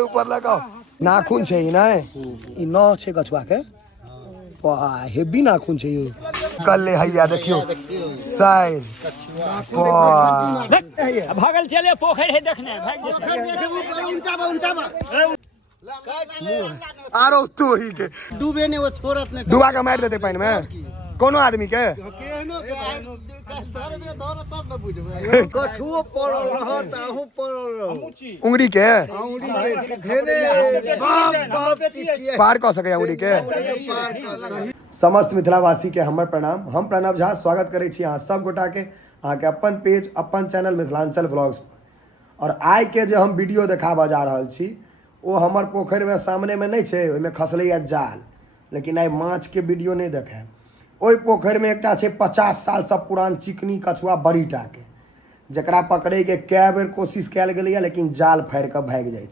ऊपर लगाओ नाखून છે ઈ ના ઈ નો છે કછવા કે વાહ હેવી નાખून છે ઈ કલે હૈયા દેખ્યો સાઈડ भागल चले पोखर है देखने भाग आरो तोरी के डूबे ने वो छोरत ने डुबा के मार देते पानी में कोनो आदमी के केहनो के धरबे धर तब न बुझबे कठुओ पड़ल रहत आहू पड़ल रह उंगली के औंडी के घेने बाप बाप पार कर सके उंगली के समस्त मिथिलावासी के हमर प्रणाम। हम प्रणव झा स्वागत करे छी अहाँ सब गोटा के अहाँ के अपन पेज अपन चैनल मिथिलांचल ब्लॉग्स पर। और आइ के जे हम वीडियो देखाबा जा रहल छी ओ हमर पोखर में सामने में नहीं छे, ओइ में खसलैया जाल, लेकिन आइ माछ के वीडियो नहीं देखे। ओइ पोखर में एकटा छे 50 साल से पुरान चिकनी कछुआ बड़ीटा के, जकरा पकड़े के कै बेर कोशिश कैल गेलै लेकिन जाल फाड़ के भाग जाइ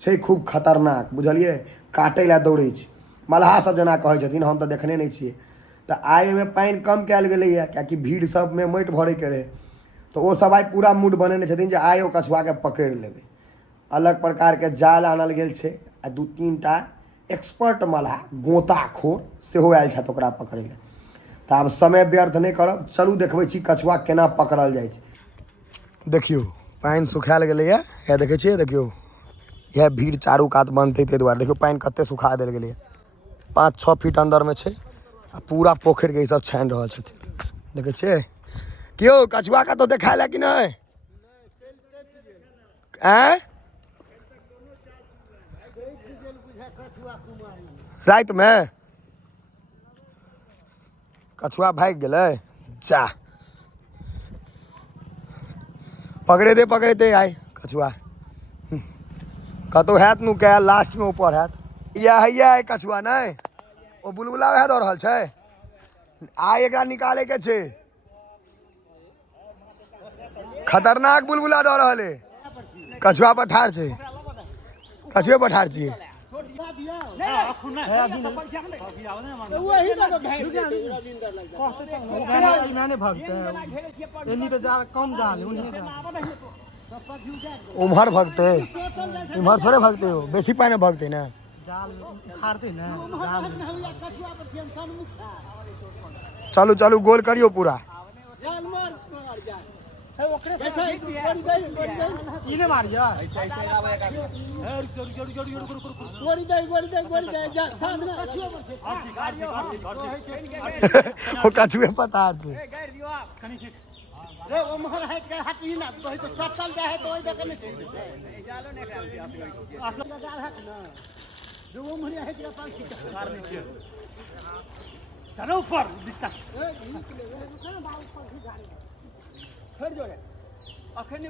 छै खूब खतरनाक बुझलिए, काटे ला दौड़े छै। मल्हा सब जना कहै छथिन, हम तो देखने नहीं छिए। तो आइ में पानी कम कैल गेलै क्या भीड़ सब में माटि भरे के रहे, तो वो सब आइ पूरा मूड बनेने छथिन जे आइ ओ कछुआ के पकड़ लेबै। अलग प्रकार के जाल आनल गेल छै आ 2-3 टा एक्सपर्ट मल्हा गोताखोर सेहो आयल छथि ओकरा पकड़ै ले। तो आब समय व्यर्थ नहीं करब, चलू देखबै छी कछुआ केना पकड़ल जाइ छै। देखियो पानी सुखायल गेलै या देखै छियै, देखियो यह भीड़ चारू कात बनतै ताहि दुआरे। देखियो पानी कते सुखा देल गेलै, 5-6 फीट अंदर में छै आ पूरा पोखर के सब छानि रहल छथिन। देखै छियै क्यों कछुआ का तो देखा कि नहीं रात में कछुआ भाग गेलै जा पकड़े दे आइ कछुआ कतौ हैत नु क्या लास्ट में ऊपर हैत या हैया कछुआ नहीं ओ बुलबुला वह दौड़ रहल छै। आइ एकरा निकाले के छै, खतरनाक बुलबुला दौड़ रहल है। कछुआ पर ठाड़ छै, कछुए पर ठाड़ छियै। उम्हर भगते इम्हर थोड़े भगते हो, बेसी पानी भगते ना चलू चलू गोल करियो पूरा। वो कछुए पता है चलो ऊपर अखने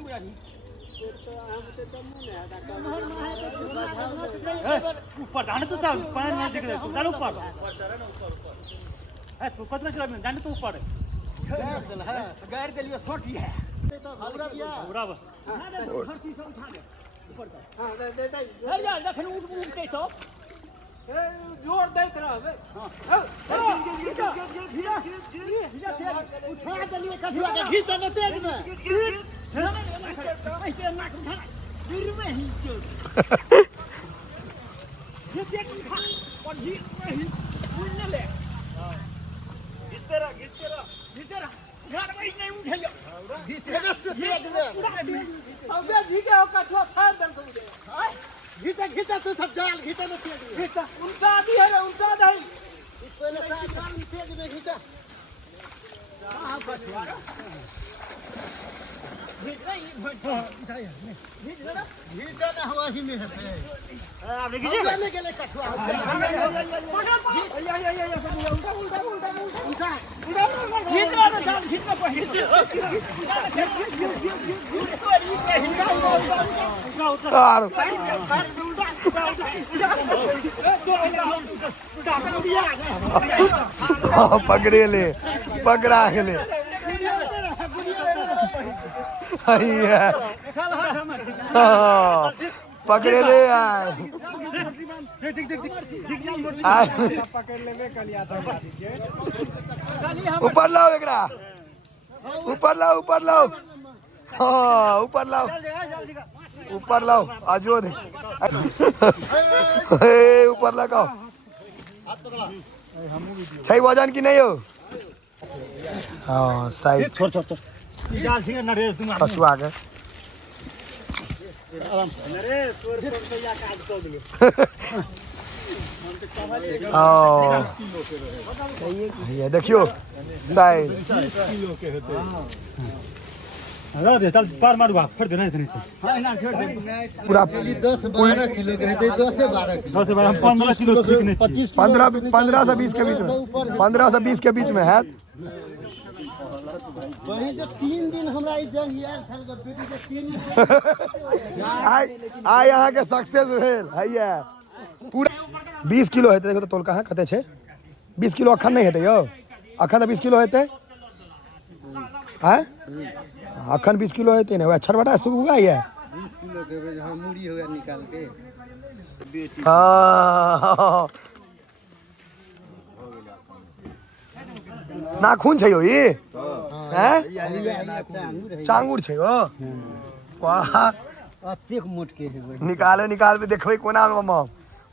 ऊपर जाने तो पानी नहीं दिख रहा, चलो ऊपर है तो कितना चला जाने तो ऊपर गैर के लिए छोटी है बराबर हर चीज उठा ले ऊपर का हां दे यार देखन उठते तो जोर देत रहबे हां उठा दलिए कछुआ के घीचने तेज में ऐसे नाक उठा गिर में ही चल ये देख उठा और गिर में ही उड़ने ले इस तरह घर में नहीं उठेगा अबे जी के कछुआ फाड़ दल को घीचा तो सब जाल घीचा न घीचा उल्टा दी है उल्टा दही पहले साथ जाल तेज में घीचा हां कछुआ घीचा ना हवा ही में है अब ले गेले कछुआ पकड़े ले पकड़ा गेले पकड़े ले ऊपर लाओ एकरा, ऊपर लाओ, ऊपर लाओ, हाँ ऊपर लाओ, ऊपर लाओ, आजो दे ऊपर लगाओ। सही वजन की नहीं हो? हाँ सही। कछुआ के ये देखियो साइज पार मारू फट देना पूरा 10-12 किलो के हेतै, 10-12 किलो 15 किलो ठीक नहीं 15 से 20 के बीच में, 15 से 20 के बीच में है। वही जो 3 दिन हमरा ई जंग यार छल के बेटी के 3 दिन आई यहाँ के सक्सेस भेल हैया पूरा 20 किलो हेतै। देखो तो तोल कहाँ कते छे 20 किलो अखन नहीं हेतै यो, अखन तो 20 किलो हेतै हैं, अखन 20 किलो हेतै ने, छरबटा सुख हुआ है 20 किलो के हां मूड़ी हो गया निकाल के। हाँ नाखून छै यो ई हैं, चांगुर छै यो, वाह अतेक मोट के हेबै निकाले निकाल पे देखबै कोना में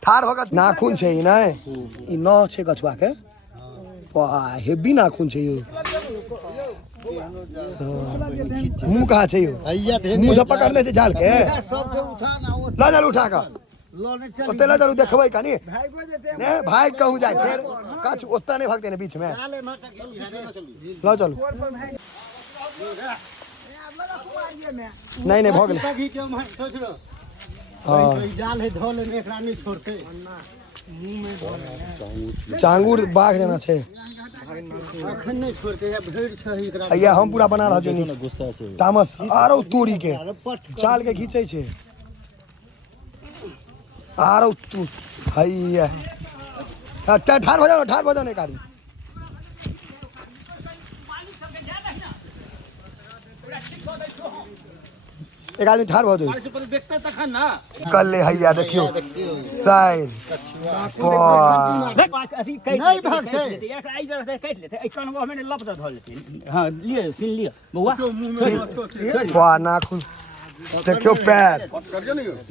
ठार होगा। नाखून छै ई नै, ई न छै कछुआ के, वाह हेवी नाखून छै यो। मुंह कहाँ छै यो, मुंह से पकड़ने छै झाल के, ला चल उठा के ओते ला चलू देखबै कनी ने भाग कहूँ जाए फेर कछ ओते नहीं भागते ने बीच में, ला चलू नहीं भाग ले जाल है धो ले एकरा नहीं छोड़ते। चांगुर बाघ जना छै अखन नहीं छोड़ते है भैर छै एकरा। भैया हम पूरा बना रह नी तामस आरो तोड़ी के चाल के खींचे छै आरो तू हैया ठार हो जाओ, ठार हो जाओ एक आदमी ठार हो जाओ कर ले हैया देखियो साइज नहीं भागते एक जगह से काट लेते एक कनवा में लप धो लेते। हां लिए सिन लिए बउआ वाह नाखून देखियो पैर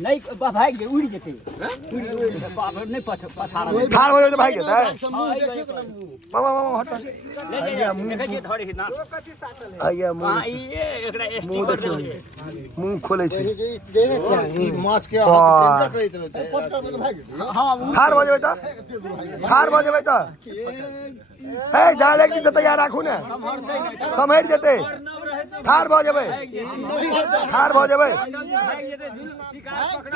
नहीं भाग गए उड़ जेते उड़ नहीं पछाड़ा ठार हो जाओ तो भाग जेतै। मामा मामा हट ले जे धरे ना हैया मुंह, हां ये एकरा मुंह देखियो मुंह खोले छै माछ के वाह करैत रहते हां ठार हो जेबै त, ठार हो जेबै त ए जाले की तैयार राखू ने समहर जेतै, ठार भ जेबै, ठार भ जेबै,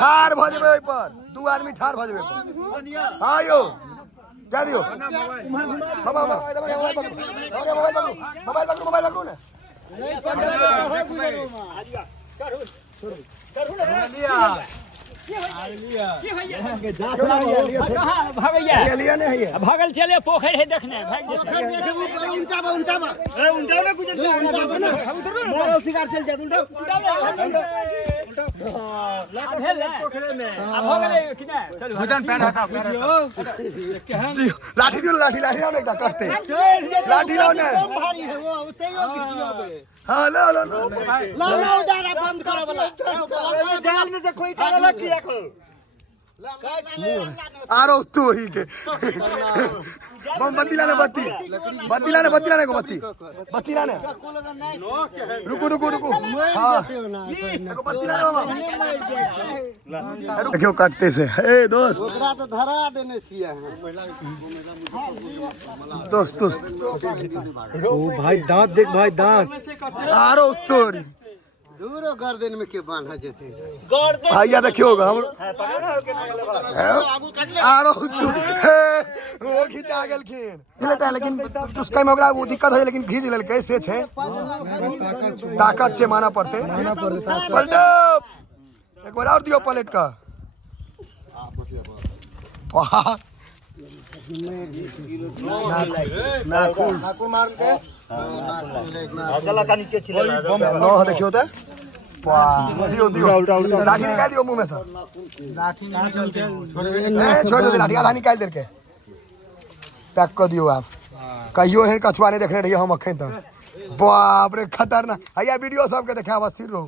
ठार भ जेबै ओइ पर दू आदमी ठार भ जेबै। हां यो जा दियो बाबा मोबाइल पकड़ू ने लिया नहीं है भागल चले पोखर है देखने भाग लाठी दियो, लाठी लाठी लाओ एकटा करते लाठी लाओ ने हाँ लो लो लो जाना बंद करो वाला जाल में से कोई काला किया को आरो तोड़ी के बम बत्ती लाने बत्ती बत्ती लाने को बत्ती बत्ती लाने रुको रुको रुको हाँ बत्ती लाने मामा देखियो काटते से ए दोस्त ओकरा तो धरा देने छिए दोस्त दोस्त ओ भाई दांत देख भाई दांत आरो तोड़ी दूर गर्दन में के बांधा जेते भैया देखियो हम आरो वो खिंचा गेलखिन लेता है लेकिन उसका में ओकरा वो दिक्कत है लेकिन खींच लेलकै से छै ताकत से माना पड़ते पलटो एक बार और दियो प्लेट का नाखून जला का नीचे छिले नो देखियो त वाह दियो दियो लाठी निकाल दियो मुंह में से लाठी निकाल के छोड़ दो लाठी आधा निकाल दे के पैक कर दियो आप कहियो है कछुआ नहीं देखने रहिए हम अखन तक बाप रे खतरनाक हैया वीडियो सबके देखाब स्थिर रहो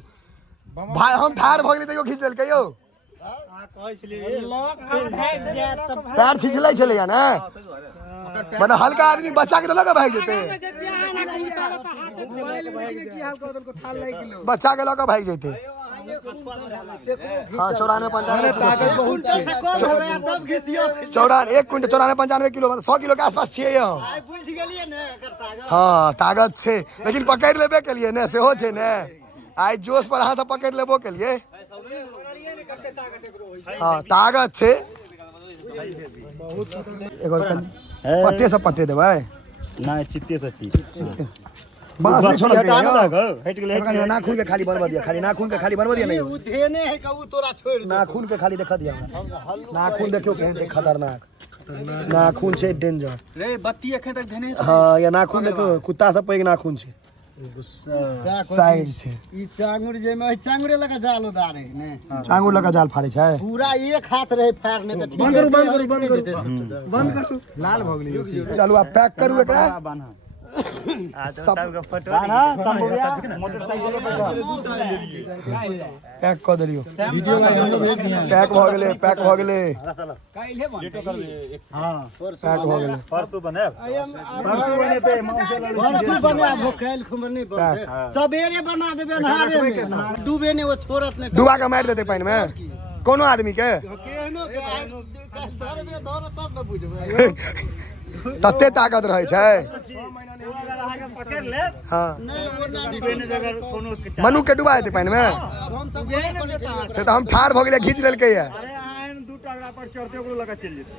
भाई हम ठाड़ भ गेली तैयो खींच लेलकै यौ पैर छिछलै छलै या ने मतलब हल्का आदमी बच्चा के लगा भाग जेते बच्चा के लगा भाग जेते हाँ 94-95 1 क्विंटल 94-95 किलो 100 किलो के आसपास छियै हाँ ताकत छै लेकिन पकड़ लेबे के लिए ने सेहो छै ने आई जोश पर अहाँ सब पकड़ लेबो के लिए हाँ ताकत छै एगो पट्टे से पट्टे देबै नहीं चित्ते से ची बांस नहीं छोड़ हटा ना के गो हट गेले नाखून के खाली बनवा दिया खाली नाखून के खाली बनवा दिया नहीं उ धेने है कहू तोरा छोड़ दे नाखून के खाली देखा दिया नाखून देखियो केहन छै खतरनाक नाखून छै डेंजर रे बत्ती एखन तक धेने हाँ या नाखून देखो कुत्ता सब पैघ नाखून छै साइज छै ई चांगुर जे में चांगुरे लगा जाल उदारे ने चांगुर लगा जाल फाड़े छै पूरा एक हाथ रहे फाड़ने त ठीक बंद करू लाल भ गेली चलू आप पैक करू एकरा पैक कर दियो वीडियो पैक भ गेले पैक भ गेले हां पैक भ गेले परसों बने परसों बना भोकाल खुमर नहीं बन सबेरे बना देबे नहारे में डूबे ने वो छोड़त ने डुबा के मार देते पानी में कोनो आदमी के केहनो के धरबे धर तब न बुझबे तते ताकत रहे छै पकड़ ले हाँ नहीं वो ना जगह कोनो मनु के डुबा देते पानी में हम सब से तो हम ठाड़ भ गेले खींच लेलकै या अरे आयन दू टागरा पर चढ़ते ओकरो लगा चल जेते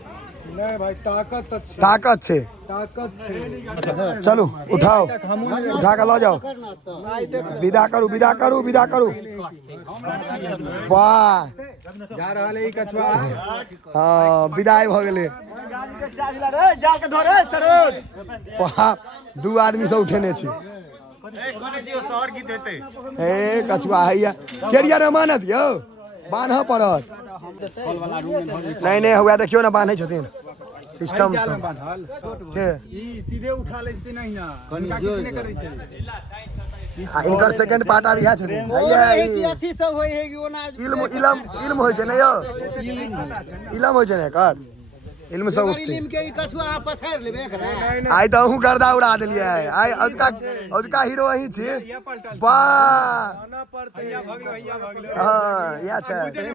नहीं भाई ताकत छै ताकत छै चलू उठाओ उठा के लो जाओ विदा करू विदा करू विदा करू वाह जा रहल है ई कछुआ हाँ विदाई भ गेले जाके धरे सरोज वाह दू आदमी से उठेने छी ए कछुआ हैया केरिया रे मानत यौ बान्ह पड़त नहीं नहीं हुआ देखियो ना बान्हे छथिन सिस्टम से के ई सीधे उठा ले छथिन नहीं ना कनका किछ नहीं करे छै इनकर सेकंड पार्ट आबि है छथिन हैया की अथी सब होय है कि ओना इल्म होय छै ने यौ इल्म होय छै ने एकर इल्म सब उठते इल्म के ई कछुआ पछाड़ लेबे एकरा आई तो अहूँ गर्दा उड़ा देलियै आई अजुका हीरो अहीं छी वाह हाँ इएह छै